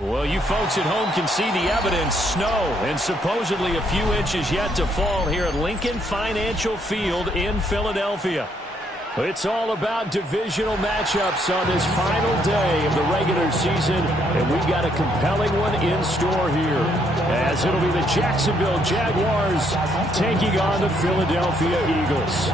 Well, you folks at home can see the evidence. Snow and supposedly a few inches yet to fall here at Lincoln Financial Field in Philadelphia. It's all about divisional matchups on this final day of the regular season, and we've got a compelling one in store here, as it'll be the Jacksonville Jaguars taking on the Philadelphia Eagles.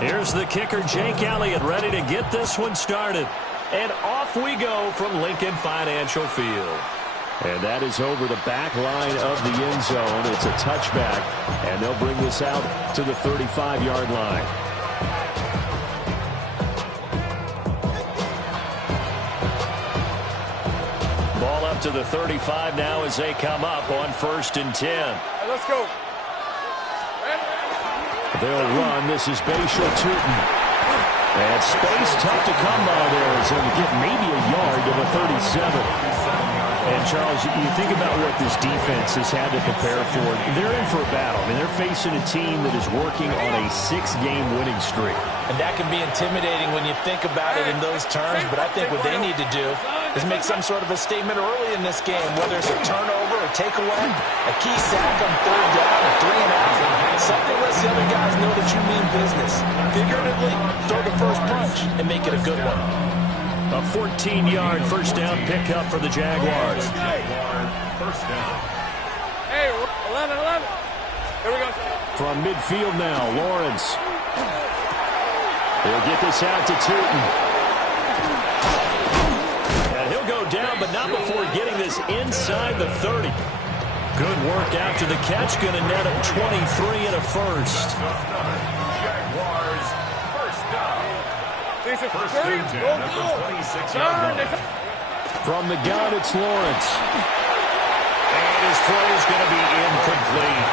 Here's the kicker, Jake Elliott, ready to get this one started. And off we go from Lincoln Financial Field. And that is over the back line of the end zone. It's a touchback, and they'll bring this out to the 35-yard line. Ball up to the 35 now as they come up on 1st and 10. Right, let's go. They'll run. This is Bashal Tootin. And space tough to come by there as they'll get maybe a yard to the 37. And, Charles, you think about what this defense has had to prepare for. They're in for a battle. I mean, they're facing a team that is working on a 6-game winning streak. And that can be intimidating when you think about it in those terms. But I think what they need to do is make some sort of a statement early in this game, whether it's a turnover, a takeaway, a key sack on 3rd down, a 3-and-out. Something lets the other guys know that you mean business. Figuratively, throw the first punch and make it a good one. A 14-yard first down pickup for the Jaguars. First down. Hey, 11. Here we go. From midfield now, Lawrence. He'll get this out to Tootin. And he'll go down, but not before getting this inside the 30. Good work after the catch. Going to net him 23 and a first. Jaguars, first down. From the gun, it's Lawrence. And his throw is going to be incomplete.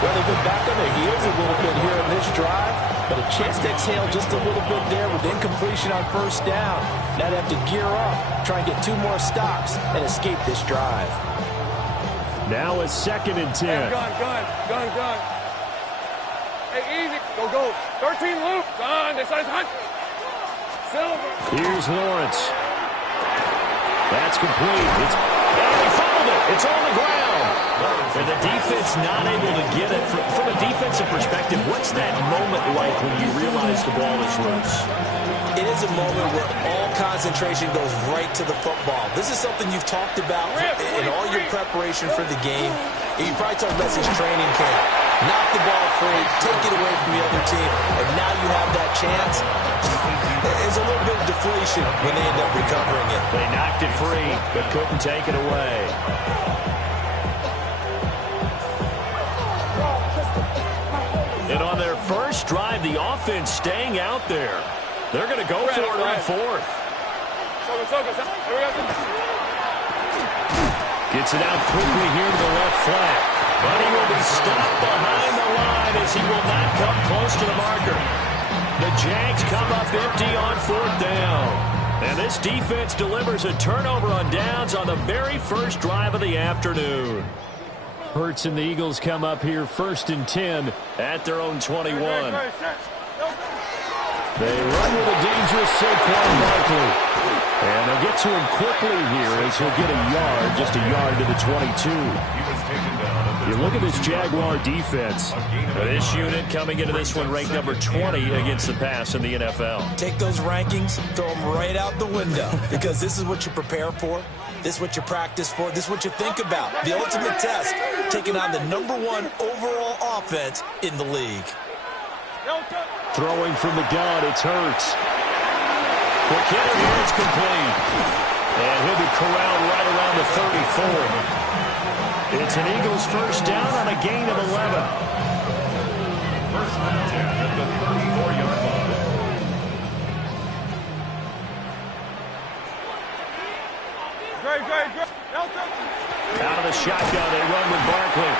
Well, they've been back on their heels a little bit here in this drive, but a chance to exhale just a little bit there with incompletion on 1st down. Now they have to gear up, try and get 2 more stops, and escape this drive. Now a 2nd and 10. Hey, gun. Hey, easy. Go. 13 loop. Gun. This side's hot. Here's Lawrence. That's complete. And he fumbled it. It's on the ground. And the defense not able to get it. From a defensive perspective, what's that moment like when you realize the ball is loose? It is a moment where all concentration goes right to the football. This is something you've talked about in all your preparation for the game. You probably talked about since training camp. Knock the ball free, take it away from the other team, and now you have that chance. There's a little bit of deflation when they end up recovering it. They knocked it free, but couldn't take it away. And on their first drive, the offense staying out there. They're going to go for it on 4th. Gets it out quickly here to the left flat. But he will be stopped behind the line as he will not come close to the marker. The Jags come up empty on 4th down. And this defense delivers a turnover on downs on the very first drive of the afternoon. Hurts and the Eagles come up here 1st and 10 at their own 21. They run with a dangerous Saquon Barkley. And they'll get to him quickly here as he'll get a yard, just a yard to the 22. You look at this Jaguar defense. This unit coming into this one ranked number 20 against the pass in the NFL. Take those rankings, throw them right out the window, because this is what you prepare for. This is what you practice for. This is what you think about. The ultimate test, taking on the number 1 overall offense in the league. Throwing from the gun, it's Hurts. Quick hitter here, it's complete. And he'll be corralled right around the 34. It's an Eagles first down on a gain of 11. First and 10 at the 34-yard line. Out of the shotgun, they run with Barkley.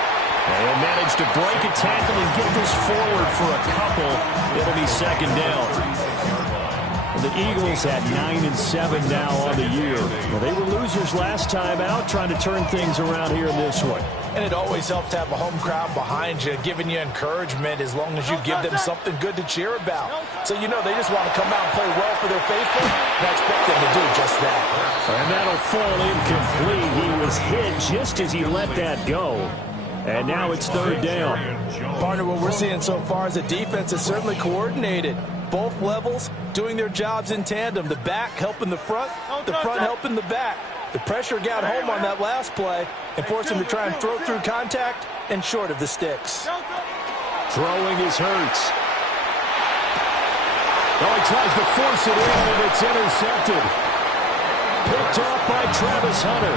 They'll manage to break a tackle and get this forward for a couple. It'll be 2nd down. The Eagles at 9-7 now on the year. Well, they were losers last time out, trying to turn things around here in this one. And it always helps to have a home crowd behind you, giving you encouragement as long as you give them something good to cheer about. So you know they just want to come out and play well for their faithful, and I expect them to do just that. And that'll fall incomplete. He was hit just as he let that go. And now it's third down. Partner, what we're seeing so far is the defense is certainly coordinated. Both levels doing their jobs in tandem. The back helping the front helping the back. The pressure got home on that last play and forced him to try and throw through contact and short of the sticks. Throwing is Hurts. Oh, he tries to force it in, and it's intercepted. Picked off by Travis Hunter.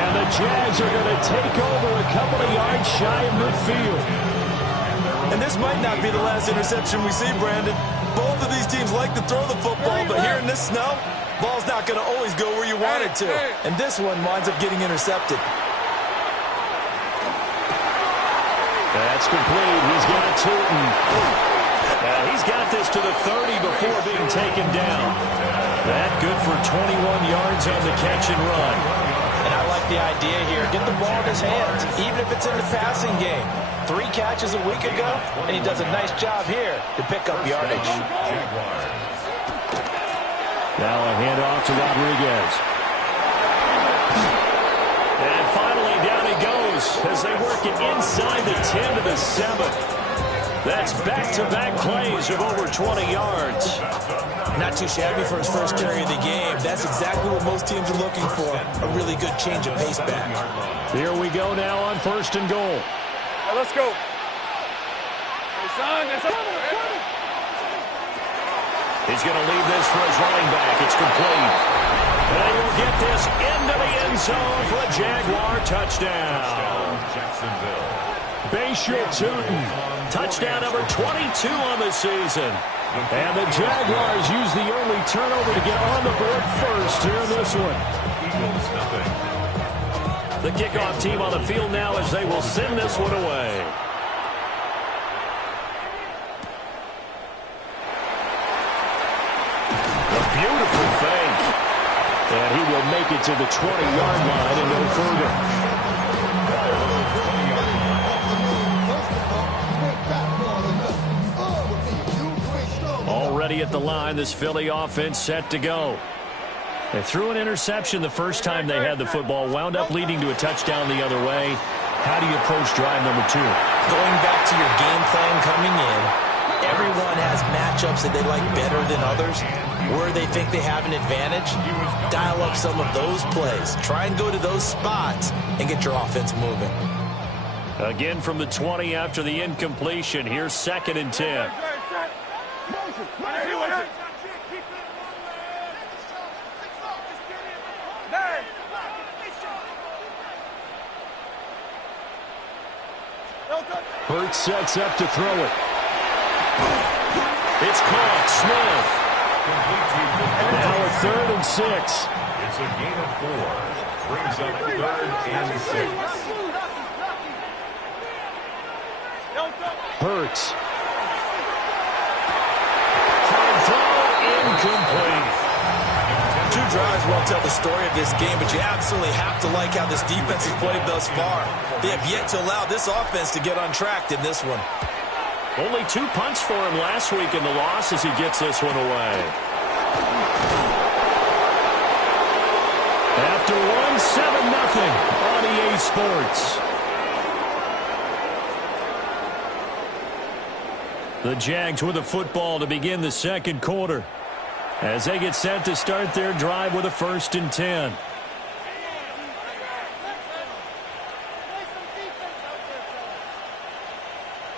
And the Jags are going to take over a couple of yards shy of midfield. And this might not be the last interception we see, Brandon. Both of these teams like to throw the football, but here in this snow, ball's not going to always go where you want it to. And this one winds up getting intercepted. That's complete. He's got Tootin. He's got this to the 30 before being taken down. That good for 21 yards on the catch and run. And I like the idea here. Get the ball in his hands, even if it's in the passing game. 3 catches a week ago, and he does a nice job here to pick up yardage. Now a handoff to Rodriguez. And finally down he goes as they work it inside the 10 to the 7. That's back-to-back plays of over 20 yards. Not too shabby for his first carry of the game. That's exactly what most teams are looking for. A really good change of pace back. Here we go now on 1st and goal. Hey, let's go. Hey, son, that's up. He's going to leave this for his running back. It's complete. And he will get this into the end zone for a Jaguar touchdown. Bayshore Tootin. Touchdown number 22 on the season. And the Jaguars use the only turnover to get on the board first here in this one. The kickoff team on the field now as they will send this one away. A beautiful fake. And he will make it to the 20-yard line and no further. Already at the line, this Philly offense set to go. They threw an interception the first time they had the football, wound up leading to a touchdown the other way. How do you approach drive number 2? Going back to your game plan coming in, everyone has matchups that they like better than others. Where they think they have an advantage, dial up some of those plays. Try and go to those spots and get your offense moving. Again from the 20 after the incompletion. Here's 2nd and 10. Hurts sets up to throw it. It's caught. Smith. Now a 3rd and 6. It's a gain of 4. Brings up 3rd and 6. Hurts. Incomplete. 2 drives won't tell the story of this game, but you absolutely have to like how this defense has played thus far. They have yet to allow this offense to get on track in this one. Only 2 punts for him last week in the loss as he gets this one away. After 1-7-0 on EA Sports. The Jags with the football to begin the 2nd quarter as they get set to start their drive with a 1st and 10.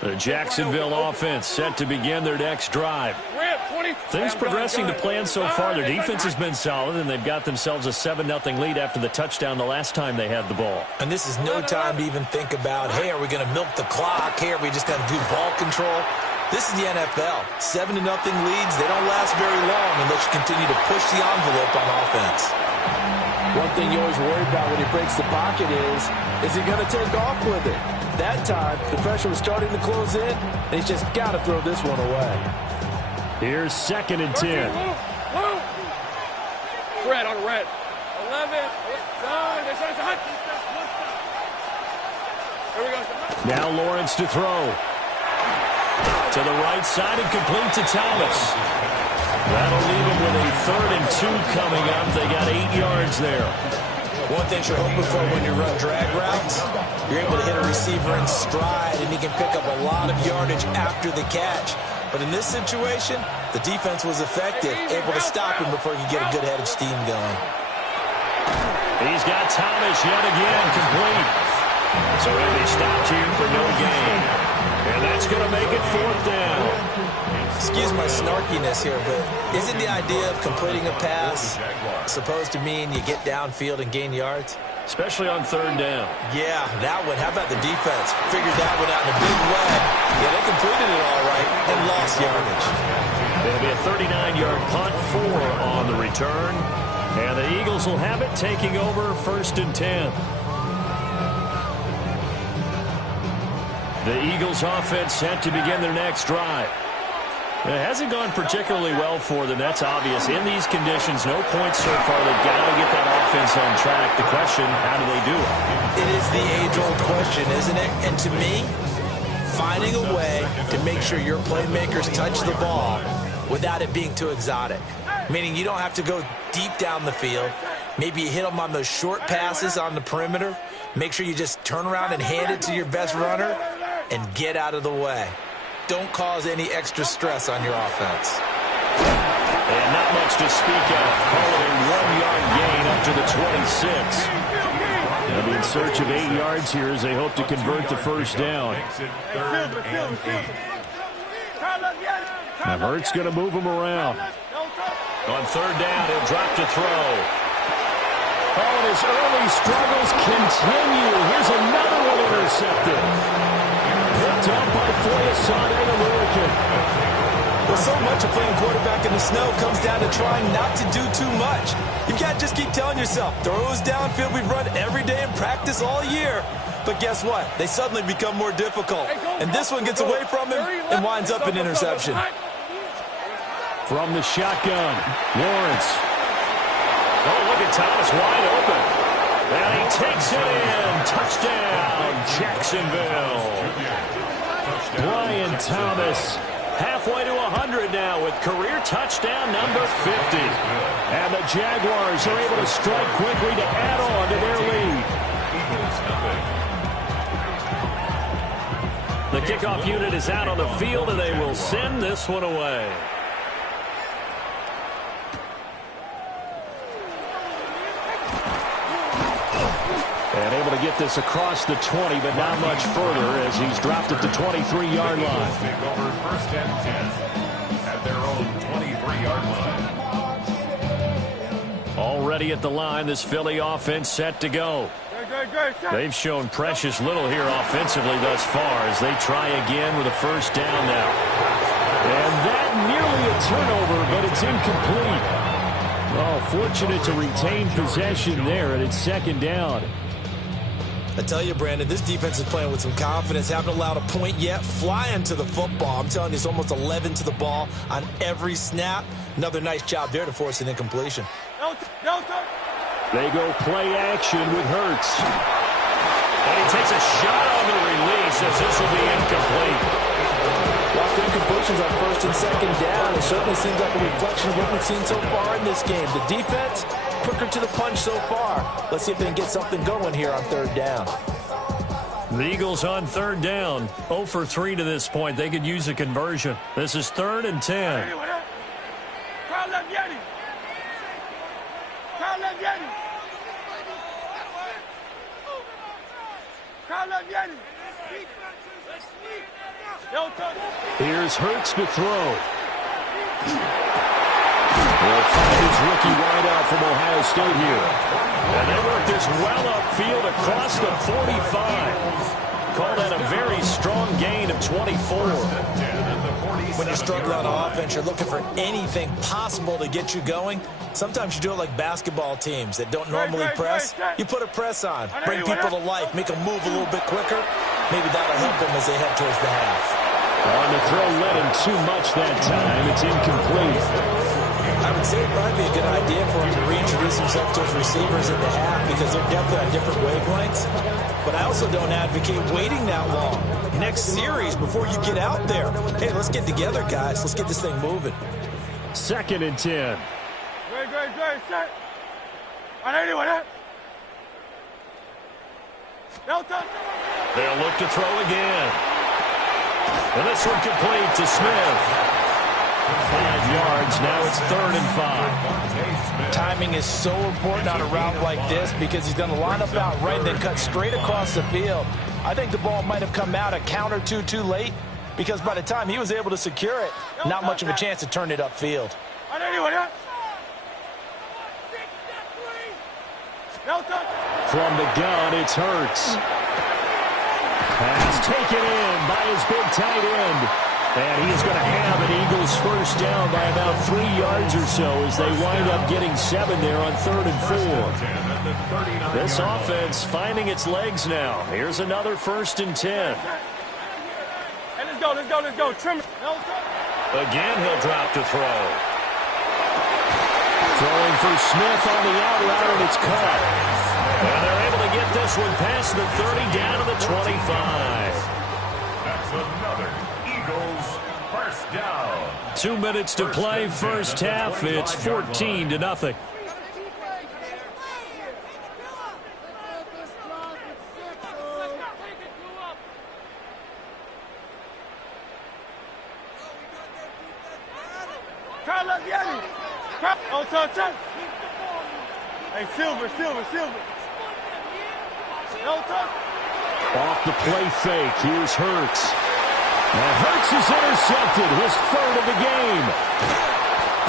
The Jacksonville offense set to begin their next drive. Things progressing to plan so far. Their defense has been solid, and they've got themselves a 7-0 lead after the touchdown the last time they had the ball. And this is no time to even think about, hey, are we going to milk the clock? Hey, are we just going to do ball control? This is the NFL. 7-0 leads, they don't last very long unless you continue to push the envelope on offense. One thing you always worry about when he breaks the pocket is he going to take off with it? That time, the pressure was starting to close in, and he's just got to throw this one away. Here's 2nd and 10. Red on red. 11. Done. This side's a hunt. Here we go. Now Lawrence to throw. To the right side and complete to Thomas. That'll leave him with a 3rd and 2 coming up. They got 8 yards there. One thing you're hoping for when you run drag routes, you're able to hit a receiver in stride, and he can pick up a lot of yardage after the catch. But in this situation, the defense was effective, able to stop him before he could get a good head of steam going. He's got Thomas yet again complete. So he'll be stopped here for no gain. And that's going to make it 4th down. Excuse my snarkiness here, but isn't the idea of completing a pass supposed to mean you get downfield and gain yards? Especially on 3rd down. Yeah, that one. How about the defense? Figured that one out in a big way. Yeah, they completed it all right and lost yardage. It'll be a 39-yard punt, 4 on the return. And the Eagles will have it, taking over 1st and 10. The Eagles offense set to begin their next drive. It hasn't gone particularly well for them. That's obvious. In these conditions, no points so far. They've got to get that offense on track. The question, how do they do it? It is the age-old question, isn't it? And to me, finding a way to make sure your playmakers touch the ball without it being too exotic. Meaning you don't have to go deep down the field. Maybe you hit them on those short passes on the perimeter. Make sure you just turn around and hand it to your best runner and get out of the way. Don't cause any extra stress on your offense. And not much to speak of. Call it a 1-yard gain up to the 26. They'll be in search of 8 yards here as they hope to convert the 1st down. Now Hurts going to move him around. On 3rd down, he'll drop to throw. Oh, and his early struggles continue. Here's another one intercepted. Picked up by Foyesade, the Lurican. Well, so much of playing quarterback in the snow comes down to trying not to do too much. You can't just keep telling yourself, throws downfield we've run every day in practice all year. But guess what? They suddenly become more difficult. And this one gets away from him and winds up an interception. From the shotgun, Lawrence. Oh, look at Thomas wide open. And he takes it in. Touchdown, Jacksonville. Brian Thomas halfway to 100 now with career touchdown number 50. And the Jaguars are able to strike quickly to add on to their lead. The kickoff unit is out on the field, and they will send this one away. And able to get this across the 20, but not much further as he's dropped at the 23-yard line. Take over 1st and 10 at their own 23-yard line. Already at the line, this Philly offense set to go. They've shown precious little here offensively thus far as they try again with a 1st down now. And that nearly a turnover, but it's incomplete. Oh, fortunate to retain possession there, and it's 2nd down. I tell you, Brandon, this defense is playing with some confidence. Haven't allowed a point yet. Flying to the football. I'm telling you, it's almost 11 to the ball on every snap. Another nice job there to force an incompletion. They go play action with Hurts. And he takes a shot on the release as this will be incomplete. Lots of incompletions on 1st and 2nd down. It certainly seems like a reflection of what we've seen so far in this game. The defense, quicker to the punch so far. Let's see if they can get something going here on 3rd down. The Eagles on 3rd down. 0 for 3 to this point. They could use a conversion. This is 3rd and 10. Here's Hurts to throw. Will find his rookie wideout from Ohio State here. And they work this well upfield across the 45. Call that a very strong gain of 24. When you're struggling on offense, you're looking for anything possible to get you going. Sometimes you do it like basketball teams that don't normally press. You put a press on, bring people to life, make them move a little bit quicker. Maybe that'll help them as they head towards the half. On the throw, led him too much that time. It's incomplete. I would say it'd probably be a good idea for him to reintroduce himself to his receivers at the half because they're definitely on different wavelengths. But I also don't advocate waiting that long. Next series before you get out there. Hey, let's get together, guys. Let's get this thing moving. 2nd and 10. Great, set. Anyone? They'll look to throw again. And this one complete to Smith. 5 yards. Now it's 3rd and 5. Timing is so important on a route like this because he's going to line up out right and then cut straight across the field. I think the ball might have come out a count or two too late because by the time he was able to secure it, not much of a chance to turn it upfield. From the gun, it's Hurts. Pass taken in by his big tight end. And he is going to have an Eagles first down by about 3 yards or so as they wind up getting 7 there on 3rd and 4. This offense finding its legs now. Here's another 1st and 10. Hey, let's go. Trim it. Again, he'll drop to throw. Throwing for Smith on the out route, and it's caught. And they're able to get this one past the 30 down to the 25. That's another Eagles first down. 2 minutes to play first half. It's 14-0. Touch. Hey, Silver. No touch. Off the play fake. Here's Hurts. And Hurts is intercepted. His 3rd of the game.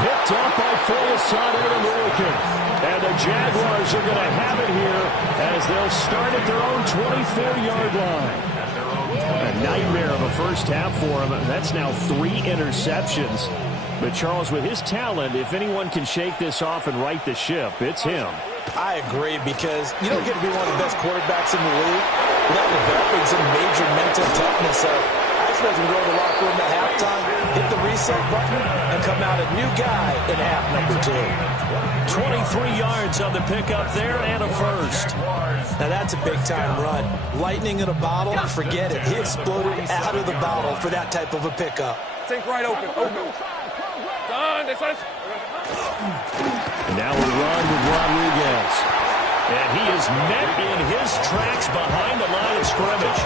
Picked up by Folasade and American. And the Jaguars are going to have it here as they'll start at their own 24-yard line. A nightmare of a first half for him. That's now 3 interceptions. But, Charles, with his talent, if anyone can shake this off and right the ship, it's him. I agree because you don't get to be one of the best quarterbacks in the league without developing some major mental toughness. So I expect him to go to the locker room at halftime, hit the reset button, and come out a new guy in half number 2. 23 yards on the pickup there and a first. Now that's a big-time run. Lightning in a bottle, forget it. He exploded out of the bottle for that type of a pickup. Think right open. Now we run with Rodriguez. And he is met in his tracks behind the line of scrimmage.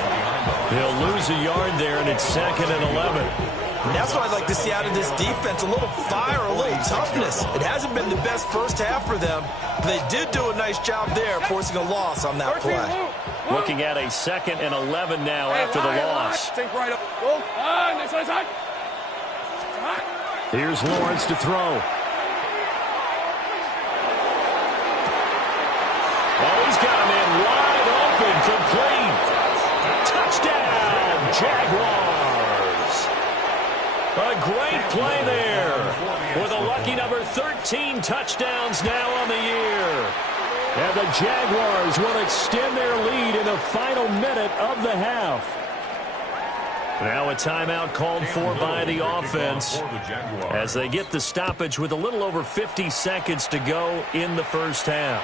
He'll lose a yard there, and it's 2nd and 11. And that's what I'd like to see out of this defense, a little fire, a little toughness. It hasn't been the best first half for them, but they did do a nice job there forcing a loss on that play. Looking at a 2nd and 11 now after the loss. Think right up. Here's Lawrence to throw. Oh, he's got him in wide open, complete. Touchdown, Jaguars. A great play there with a lucky number 13 touchdowns now on the year. And the Jaguars will extend their lead in the final minute of the half. Now a timeout called for by the offense as they get the stoppage with a little over 50 seconds to go in the first half.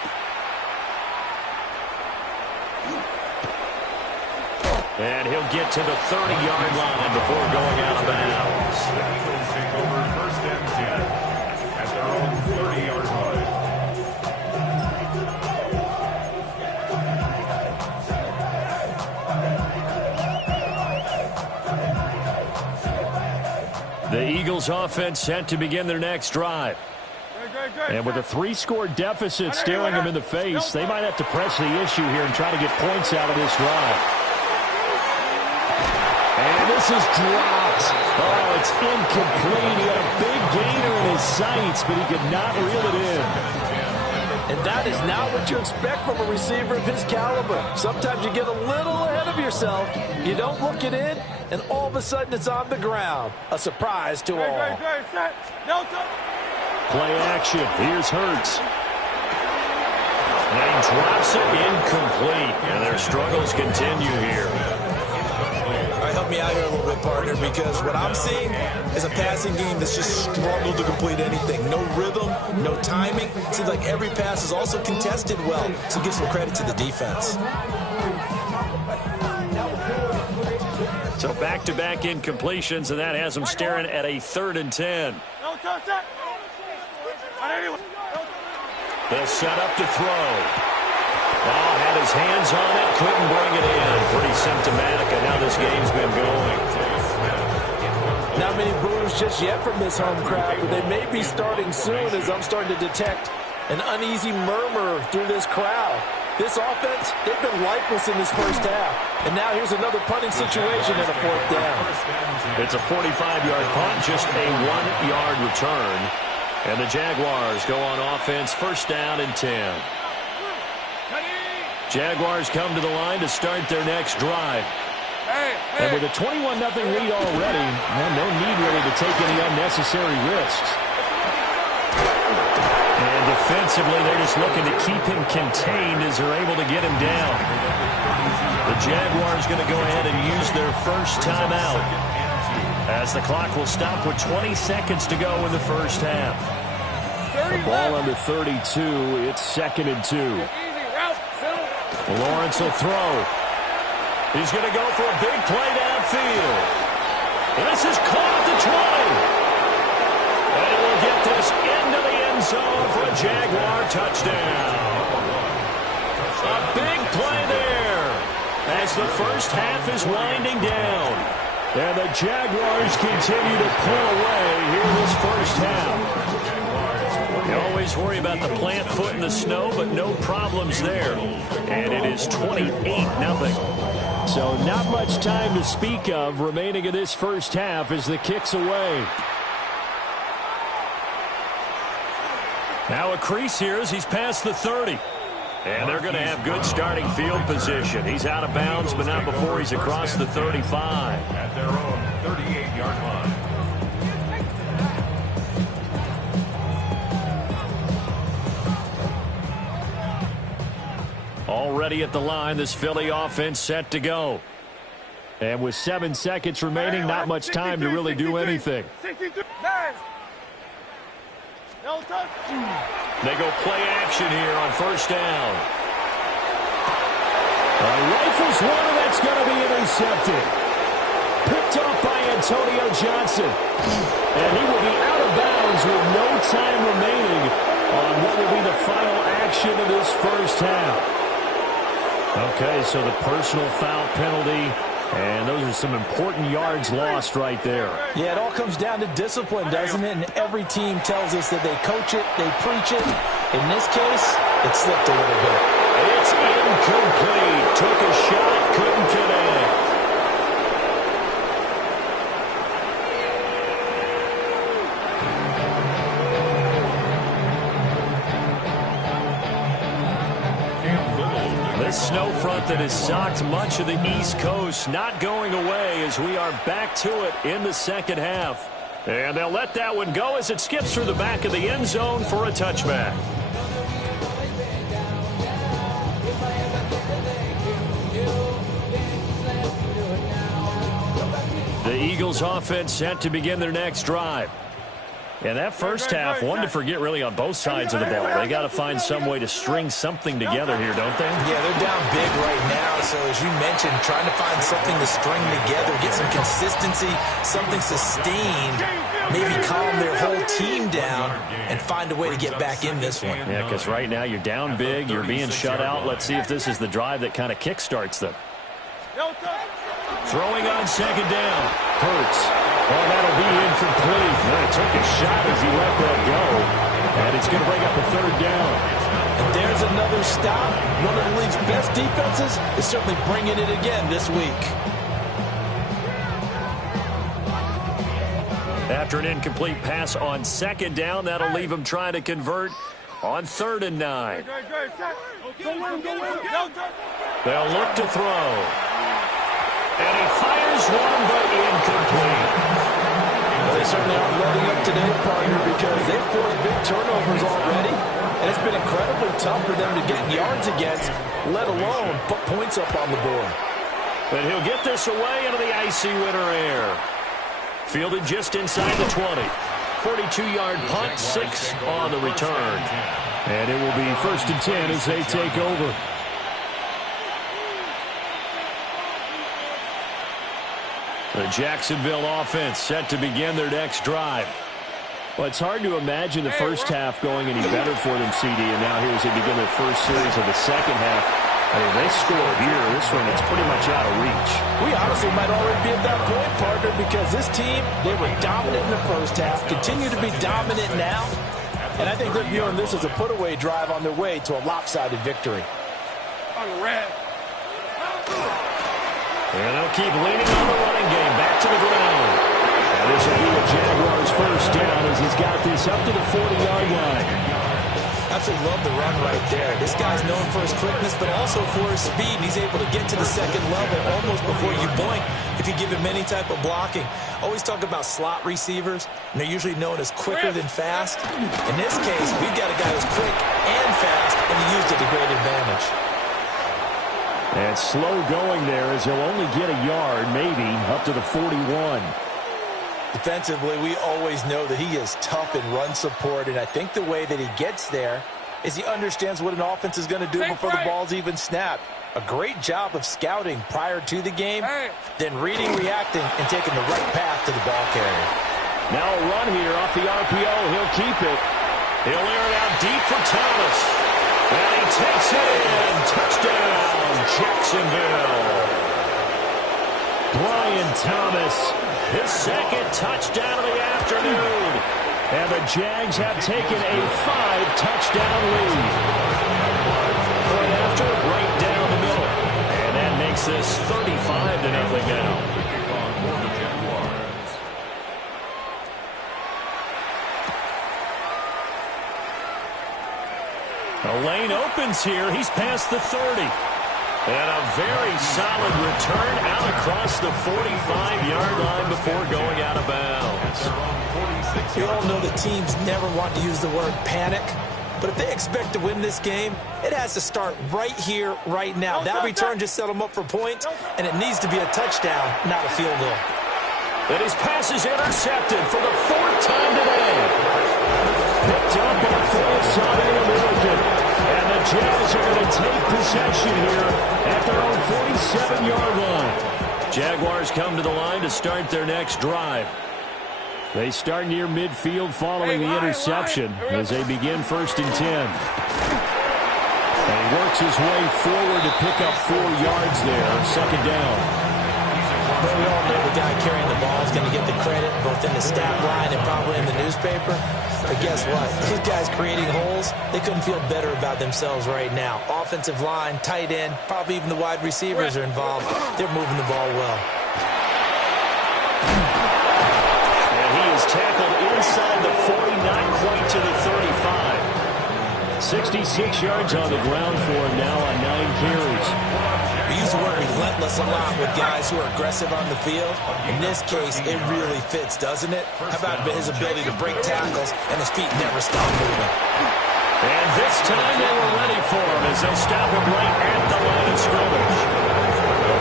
And he'll get to the 30-yard line before going out of bounds. The Eagles take over 1st and 10 at their own 30-yard line. The Eagles offense set to begin their next drive. And with a 3-score deficit staring them in the face, they might have to press the issue here and try to get points out of this drive. And this is dropped. Oh, it's incomplete. He had a big gainer in his sights, but he could not reel it in. And that is not what you expect from a receiver of his caliber. Sometimes you get a little ahead of yourself. You don't look it in, and all of a sudden it's on the ground. A surprise to all. Play action. Here's Hurts. And he drops it incomplete. And their struggles continue here. All right, help me out here a little bit, partner, because what I'm seeing is a passing game that's just struggled to complete anything. No rhythm, no timing. Seems like every pass is also contested well, so give some credit to the defense. So back-to-back incompletions, and that has them staring at a 3rd and 10. They'll set up to throw. Oh, had his hands on it, couldn't bring it in. Pretty symptomatic of how this game's been going. Not many boos just yet from this home crowd, but they may be starting soon as I'm starting to detect an uneasy murmur through this crowd. This offense, they've been lifeless in this first half. And now here's another punting situation and a 4th down. It's a 45-yard punt, just a 1-yard return. And the Jaguars go on offense, 1st down and 10. Jaguars come to the line to start their next drive. And with a 21-0 lead already, no need really to take any unnecessary risks. And defensively, they're just looking to keep him contained as they're able to get him down. The Jaguars going to go ahead and use their first timeout, as the clock will stop with 20 seconds to go in the first half. The ball under 32. It's 2nd and 2. Lawrence will throw. He's going to go for a big play downfield. And this is caught at the 20. And will get this into the end zone for a Jaguar touchdown. A big play there as the first half is winding down. And the Jaguars continue to pull away here in this first half. You always worry about the plant foot in the snow, but no problems there. And it is 28-0. So not much time to speak of remaining in this first half as the kick's away. Now a crease here as he's past the 30. And they're going to have good starting field position. He's out of bounds, but not before he's across the 35. At their own 38-yard line. Already at the line, this Philly offense set to go. And with 7 seconds remaining, not much time to really do anything. They go play action here on 1st down. Rifles one, that's going to be intercepted. Picked off by Antonio Johnson. And he will be out of bounds with no time remaining on what will be the final action of this first half. Okay, so the personal foul penalty, and those are some important yards lost right there. Yeah, it all comes down to discipline, doesn't it? And every team tells us that they coach it, they preach it. In this case, it slipped a little bit. It's incomplete. Took a shot, couldn't connect. This snow front that has socked much of the East Coast not going away as we are back to it in the second half. And they'll let that one go as it skips through the back of the end zone for a touchback. The Eagles offense set to begin their next drive. And that first half, one to forget really on both sides of the ball. They got to find some way to string something together here, don't they? Yeah, they're down big right now. So as you mentioned, trying to find something to string together, get some consistency, something sustained, maybe calm their whole team down and find a way to get back in this one. Yeah, because right now you're down big, you're being shut out. Let's see if this is the drive that kind of kickstarts them. Throwing on 2nd down. Hurts. Well, that'll be incomplete. He took a shot as he let that go. And it's going to bring up a 3rd down. And there's another stop. One of the league's best defenses is certainly bringing it again this week. After an incomplete pass on 2nd down, that'll leave him trying to convert on 3rd and 9. They'll look to throw. And he fires one, but incomplete. Well, they certainly aren't letting up today, partner, because they've forced big turnovers already. And it's been incredibly tough for them to get yards against, let alone put points up on the board. But he'll get this away into the icy winter air. Fielded just inside the 20. 42-yard punt, 6 on the return. And it will be 1st and 10 as they take over. The Jacksonville offense set to begin their next drive. Well, it's hard to imagine the first half going any better for them, CD, and now here as they begin their first series of the second half. I mean, they score here. This one, it's pretty much out of reach. We honestly might already be at that point, partner, because this team, they were dominant in the first half, continue to be dominant now, and I think they're viewing this as a put-away drive on their way to a lopsided victory. On the red. And they'll keep leaning on the running game. Back to the ground. And this will be the Jaguars' first down as he's got this up to the 40-yard line. Absolutely love the run right there. This guy's known for his quickness, but also for his speed. He's able to get to the second level almost before you blink if you give him any type of blocking. Always talk about slot receivers, and they're usually known as quicker than fast. In this case, we've got a guy who's quick and fast, and he used it to great advantage. And slow going there as he'll only get a yard, maybe, up to the 41. Defensively, we always know that he is tough in run support, and I think the way that he gets there is he understands what an offense is going to do before the ball's even snapped. A great job of scouting prior to the game, then reading, reacting, and taking the right path to the ball carrier. Now a run here off the RPO. He'll keep it. He'll air it out deep for Thomas. And he takes it in. Touchdown, Jacksonville. Brian Thomas, his second touchdown of the afternoon. And the Jags have taken a 5-touchdown lead. Right after, right down the middle. And that makes this 35-0 now. The lane opens here. He's past the 30. And a very solid return out across the 45-yard line before going out of bounds. We all know that teams never want to use the word panic, but if they expect to win this game, it has to start right here, right now. That return just set them up for points, and it needs to be a touchdown, not a field goal. And his pass is intercepted for the 4th time today. Picked up on 4th side American. And the Jags are going to take possession here at their own 47-yard line. Jaguars come to the line to start their next drive. They start near midfield following the interception as they begin 1st and 10. And he works his way forward to pick up 4 yards there, 2nd down. But we all know the guy carrying the ball is going to get the credit both in the stat line and probably in the newspaper. But guess what? These guys creating holes, they couldn't feel better about themselves right now. Offensive line, tight end, probably even the wide receivers are involved. They're moving the ball well. And he is tackled inside the 40, not quite to the 35. 66 yards on the ground for him now on 9 carries. We use the word relentless a lot with guys who are aggressive on the field. In this case, it really fits, doesn't it? How about his ability to break tackles and his feet never stop moving? And this time they were ready for him as they stop him right at the line of scrimmage.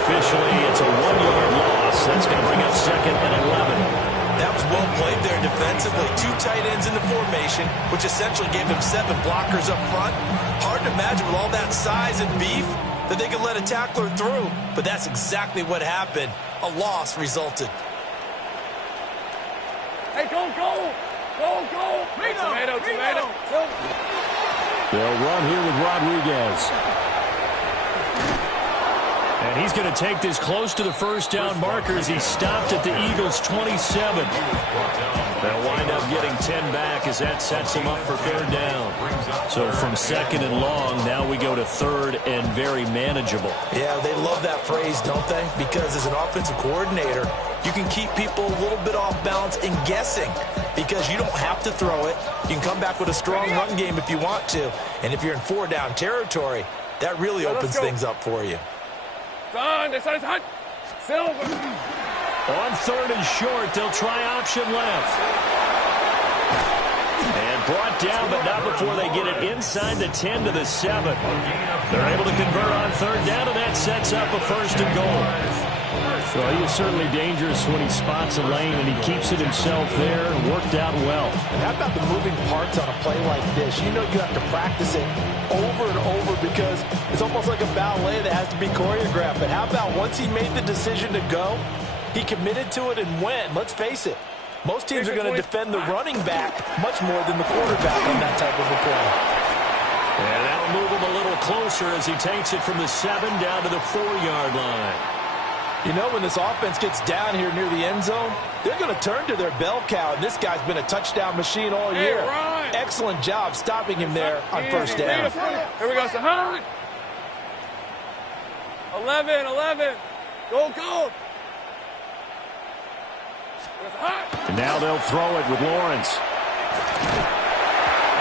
Officially, it's a 1-yard loss. That's going to bring up 2nd and 11. That was well played there defensively. 2 tight ends in the formation, which essentially gave him 7 blockers up front. Hard to imagine with all that size and beef that they could let a tackler through, but that's exactly what happened. A loss resulted. Hey, go! Tomato. They'll run here with Rodriguez. And he's going to take this close to the 1st down marker as he stopped at the Eagles' 27. They'll wind up getting 10 back as that sets him up for 3rd down. So from 2nd and long, now we go to 3rd and very manageable. Yeah, they love that phrase, don't they? Because as an offensive coordinator, you can keep people a little bit off balance and guessing because you don't have to throw it. You can come back with a strong run game if you want to. And if you're in 4-down territory, that really opens things up for you. They said it's hot. Silver. On 3rd and short, they'll try option left. And brought down, but not before they get it inside the 10 to the 7. They're able to convert on third down, and that sets up a first and goal. Well, he is certainly dangerous when he spots a lane, and he keeps it himself there. Worked out well. And how about the moving parts on a play like this? You know you have to practice it over and over because it's almost like a ballet that has to be choreographed. But how about once he made the decision to go, he committed to it and went. Let's face it, most teams are going to defend the running back much more than the quarterback on that type of a play. And that'll move him a little closer as he takes it from the 7 down to the 4-yard line. You know, when this offense gets down here near the end zone, they're going to turn to their bell cow, and this guy's been a touchdown machine all year. Ryan. Excellent job stopping him there on first down. Here we go, Sahan. 11. Go. And now they'll throw it with Lawrence.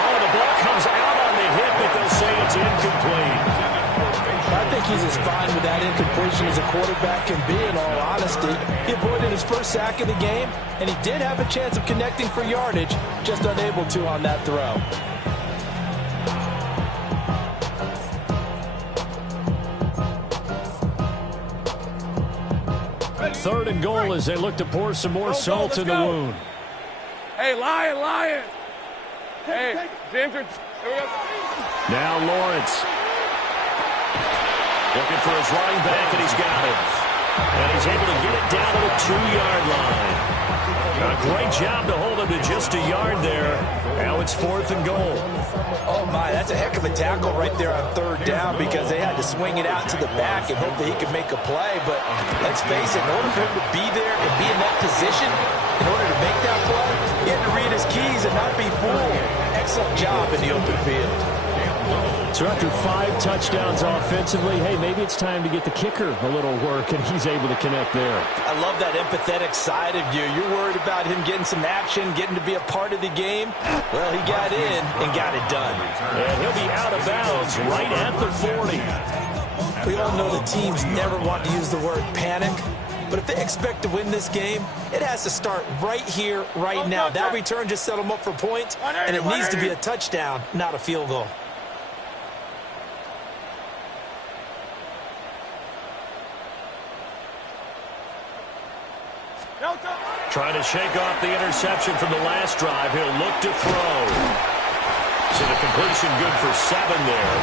Oh, the ball comes out on the hit, but they'll say it's incomplete. I think he's as fine with that incompletion as a quarterback can be, in all honesty. He avoided his first sack of the game, and he did have a chance of connecting for yardage, just unable to on that throw. Third and goal as they look to pour some more salt in the wound. Hey, Lion. Hey, Ginger. Here we go. Now Lawrence. Looking for his running back, and he's got it. And he's able to get it down to the 2-yard line. A great job to hold him to just a yard there. Now it's 4th and goal. Oh, my, that's a heck of a tackle right there on third down because they had to swing it out to the back and hope that he could make a play. But let's face it, in order for him to be there and be in that position, in order to make that play, he had to read his keys and not be fooled. Excellent job in the open field. So after 5 touchdowns offensively, hey, maybe it's time to get the kicker a little work, and he's able to connect there. I love that empathetic side of you. You're worried about him getting some action, getting to be a part of the game. Well, he got in and got it done. And he'll be out of bounds right at the 40. We all know the teams never want to use the word panic. But if they expect to win this game, it has to start right here, right now. That return just set them up for points, and it needs to be a touchdown, not a field goal. Trying to shake off the interception from the last drive. He'll look to throw. So the completion good for 7 there.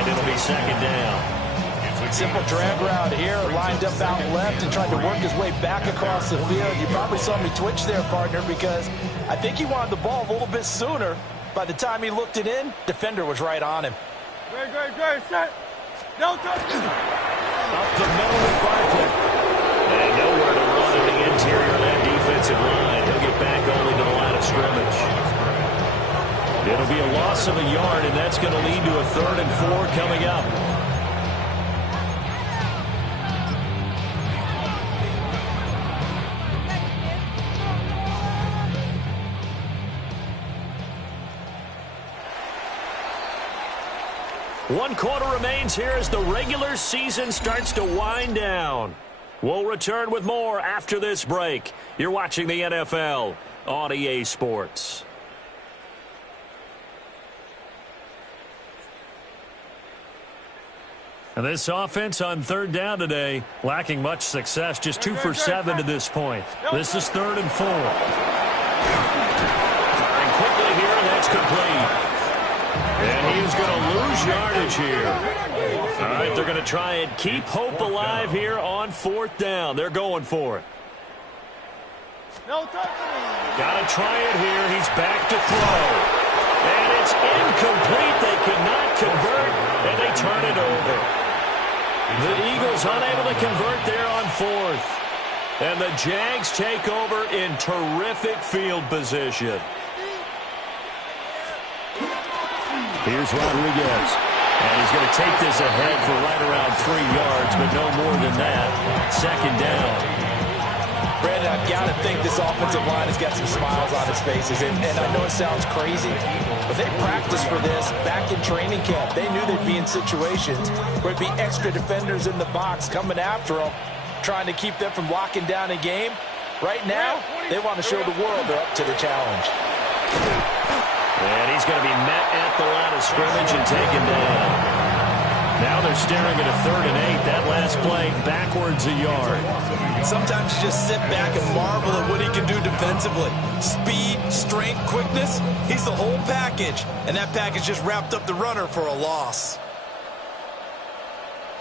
And it'll be 2nd down. Simple drag route here, lined up out left and tried to work his way back across the field. You probably saw me twitch there, partner, because I think he wanted the ball a little bit sooner. By the time he looked it in, defender was right on him. Great, set. No touch. Up the middle with Barkley. And nowhere to run in the interior of that defensive line. He'll get back only to the line of scrimmage. It'll be a loss of a yard, and that's going to lead to a 3rd and 4 coming up. One quarter remains here as the regular season starts to wind down. We'll return with more after this break. You're watching the NFL on EA Sports. And this offense on 3rd down today, lacking much success, just 2 for 7 to this point. This is 3rd and 4. And quickly here, and that's complete. And he is going to lose yardage here. All right, they're going to try and keep hope alive here on 4th down. They're going for it. Got to try it here. He's back to throw. And it's incomplete. They cannot convert, and they turn it over. The Eagles unable to convert there on 4th. And the Jags take over in terrific field position. Here's Rodriguez. And he's going to take this ahead for right around 3 yards, but no more than that. 2nd down. Brandon, I've got to think this offensive line has got some smiles on its faces. And I know it sounds crazy, but they practiced for this back in training camp. They knew they'd be in situations where it'd be extra defenders in the box coming after them, trying to keep them from locking down a game. Right now, they want to show the world they're up to the challenge. And he's going to be met at the line of scrimmage and taken down. Now they're staring at a 3rd and 8. That last play backwards a yard. Sometimes you just sit back and marvel at what he can do defensively. Speed, strength, quickness. He's the whole package. And that package just wrapped up the runner for a loss.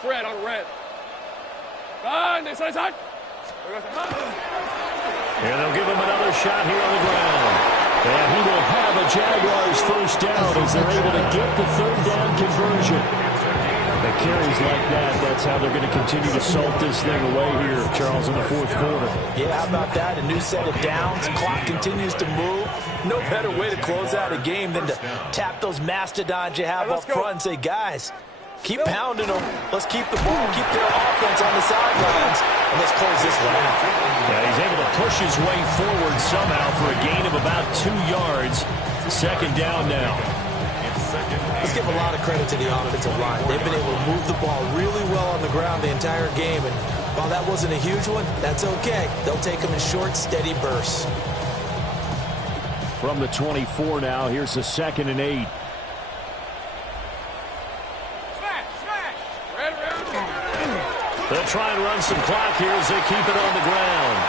Red on red. And they side. And they'll give him another shot here on the ground. And he will have a Jaguars first down as they're able to get the 3rd down conversion. The carries like that, that's how they're going to continue to salt this thing away here, Charles, in the 4th quarter. Yeah, how about that? A new set of downs. Clock continues to move. No better way to close out a game than to tap those mastodons you have up front and say, guys, keep pounding them. Let's keep the ball, keep their offense on the sidelines, and let's close this one out. Yeah, he's able to push his way forward somehow for a gain of about 2 yards. 2nd down now. Let's give a lot of credit to the offensive line. They've been able to move the ball really well on the ground the entire game, and while that wasn't a huge one, that's okay. They'll take them in short, steady bursts. From the 24 now, here's the 2nd and 8. They'll try and run some clock here as they keep it on the ground.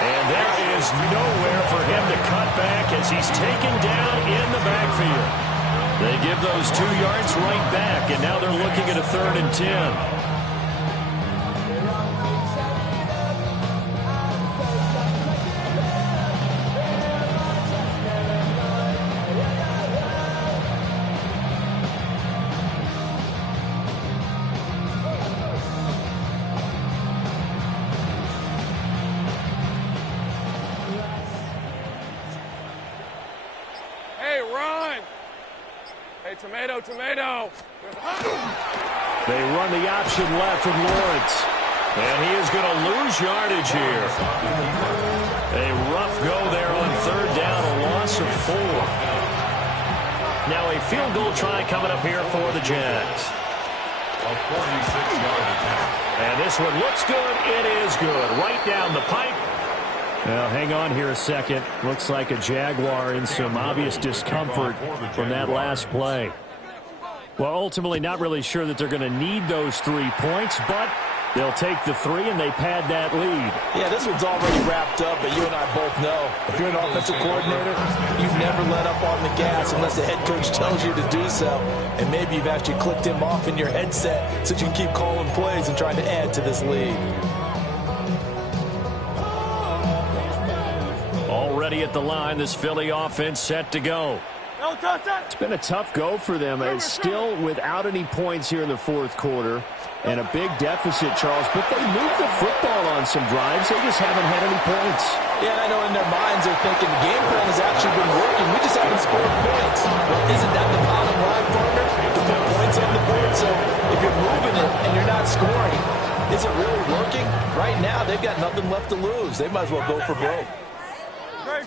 And there is nowhere for him to cut back as he's taken down in the backfield. They give those 2 yards right back, and now they're looking at a 3rd and 10. Tomato. They run the option left from Lawrence. And he is going to lose yardage here. A rough go there on 3rd down, a loss of 4. Now a field goal try coming up here for the Jags. A 46-yard attempt. And this one looks good. It is good. Right down the pipe. Now, hang on here a second. Looks like a Jaguar in some obvious discomfort from that last play. Well, ultimately not really sure that they're going to need those 3 points, but they'll take the 3 and they pad that lead. Yeah, this one's already wrapped up, but you and I both know if you're an offensive coordinator, you never let up on the gas unless the head coach tells you to do so. And maybe you've actually clicked him off in your headset so you can keep calling plays and trying to add to this lead. Already at the line, this Philly offense set to go. It's been a tough go for them. It's still without any points here in the 4th quarter and a big deficit, Charles. But they moved the football on some drives. They just haven't had any points. Yeah, I know in their minds they're thinking the game plan has actually been working. We just haven't scored points. Well, isn't that the bottom line, partner? To put points on the board. So if you're moving it and you're not scoring, is it really working? Right now, they've got nothing left to lose. They might as well go for broke. Great.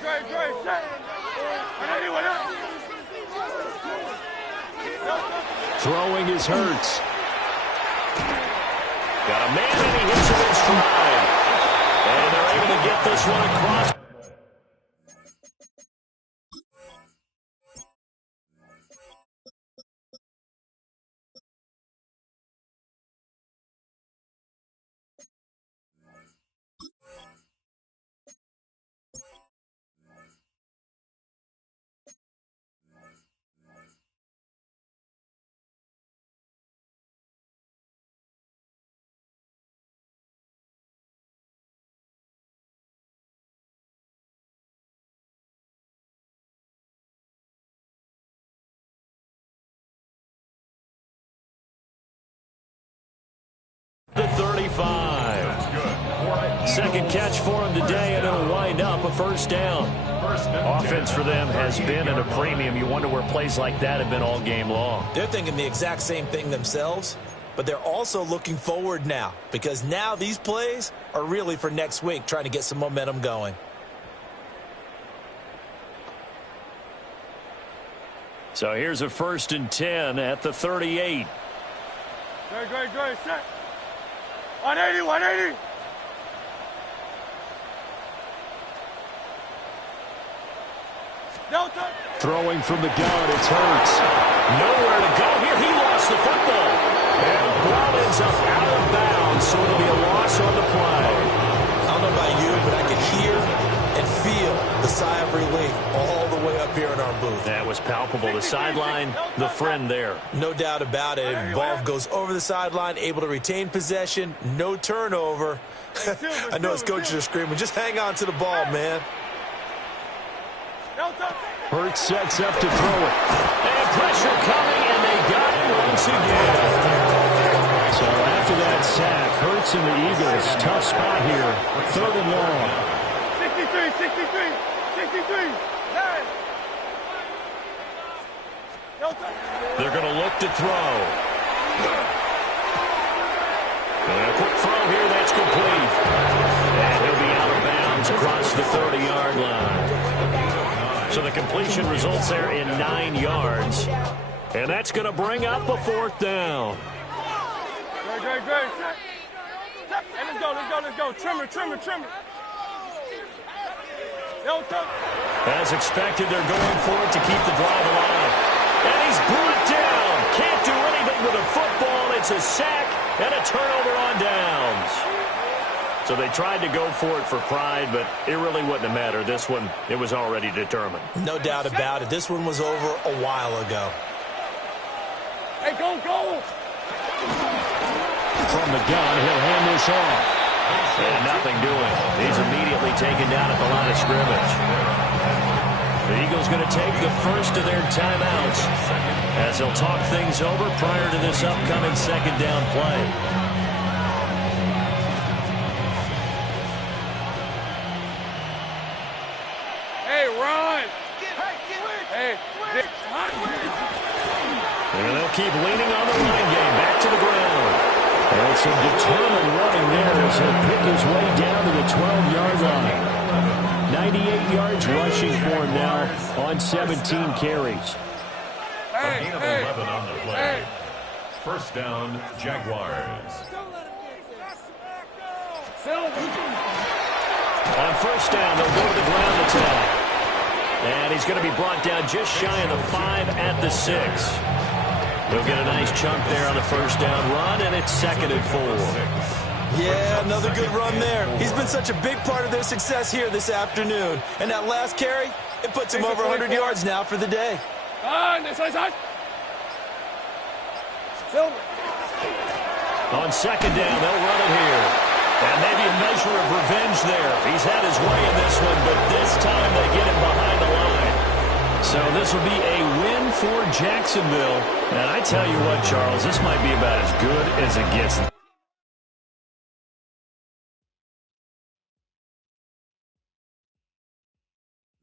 Throwing is Hurts. Got a man and he hits him in stride. And they're able to get this one across. The 35. Second catch for him today, and it'll wind up a first down. Offense for them has been at a premium. You wonder where plays like that have been all game long. They're thinking the exact same thing themselves, but they're also looking forward now because now these plays are really for next week, trying to get some momentum going. So here's a 1st and 10 at the 38. Great. Set. 180. Throwing from the gun, it's Hurts. Nowhere to go here. He lost the football. And the ball ends up out of bounds, so it'll be a loss on the play. I don't know about you, but I can hear and feel the sigh of relief all the way up here in our booth. That was palpable. The sideline, the friend there. No doubt about it. Ball goes over the sideline, able to retain possession, no turnover. I know his coaches are screaming, just hang on to the ball, man. Hurts sets up to throw it. And pressure coming, and they got it once again. So after that sack, Hurts and the Eagles, tough spot here. 3rd and long. 63. They're going to look to throw. And a quick throw here, that's complete. And he'll be out of bounds across the 30-yard line. So the completion results there in 9 yards. And that's going to bring up a 4th down. Great. Hey, let's go. Trimmer. As expected, they're going for it to keep the drive alive. And he's brought down. Can't do anything with a football. It's a sack and a turnover on downs. So they tried to go for it for pride, but it really wouldn't have mattered. This one, it was already determined. No doubt about it. This one was over a while ago. Hey, go! From the gun, he'll hand this off. And nothing doing. He's immediately taken down at the line of scrimmage. The Eagles going to take the first of their timeouts as they'll talk things over prior to this upcoming 2nd down play. And they'll keep leaning on the running game. Back to the ground. And some determined running there as he'll pick his way down to the 12-yard line. 98 yards rushing for him now on 17 carries. A gain of 11 on the play. 1st down, Jaguars. On 1st down, they'll go to the ground attack. And he's going to be brought down just shy of the 5 at the 6. He'll get a nice chunk there on the 1st down run, and it's 2nd and 4. Yeah, another good run there. He's been such a big part of their success here this afternoon. And that last carry, it puts him over 100 yards now for the day. On 2nd down, they'll run it here. And maybe a measure of revenge there. He's had his way in this one, but this time they get him behind the line. So this will be a win for Jacksonville. And I tell you what, Charles, this might be about as good as it gets.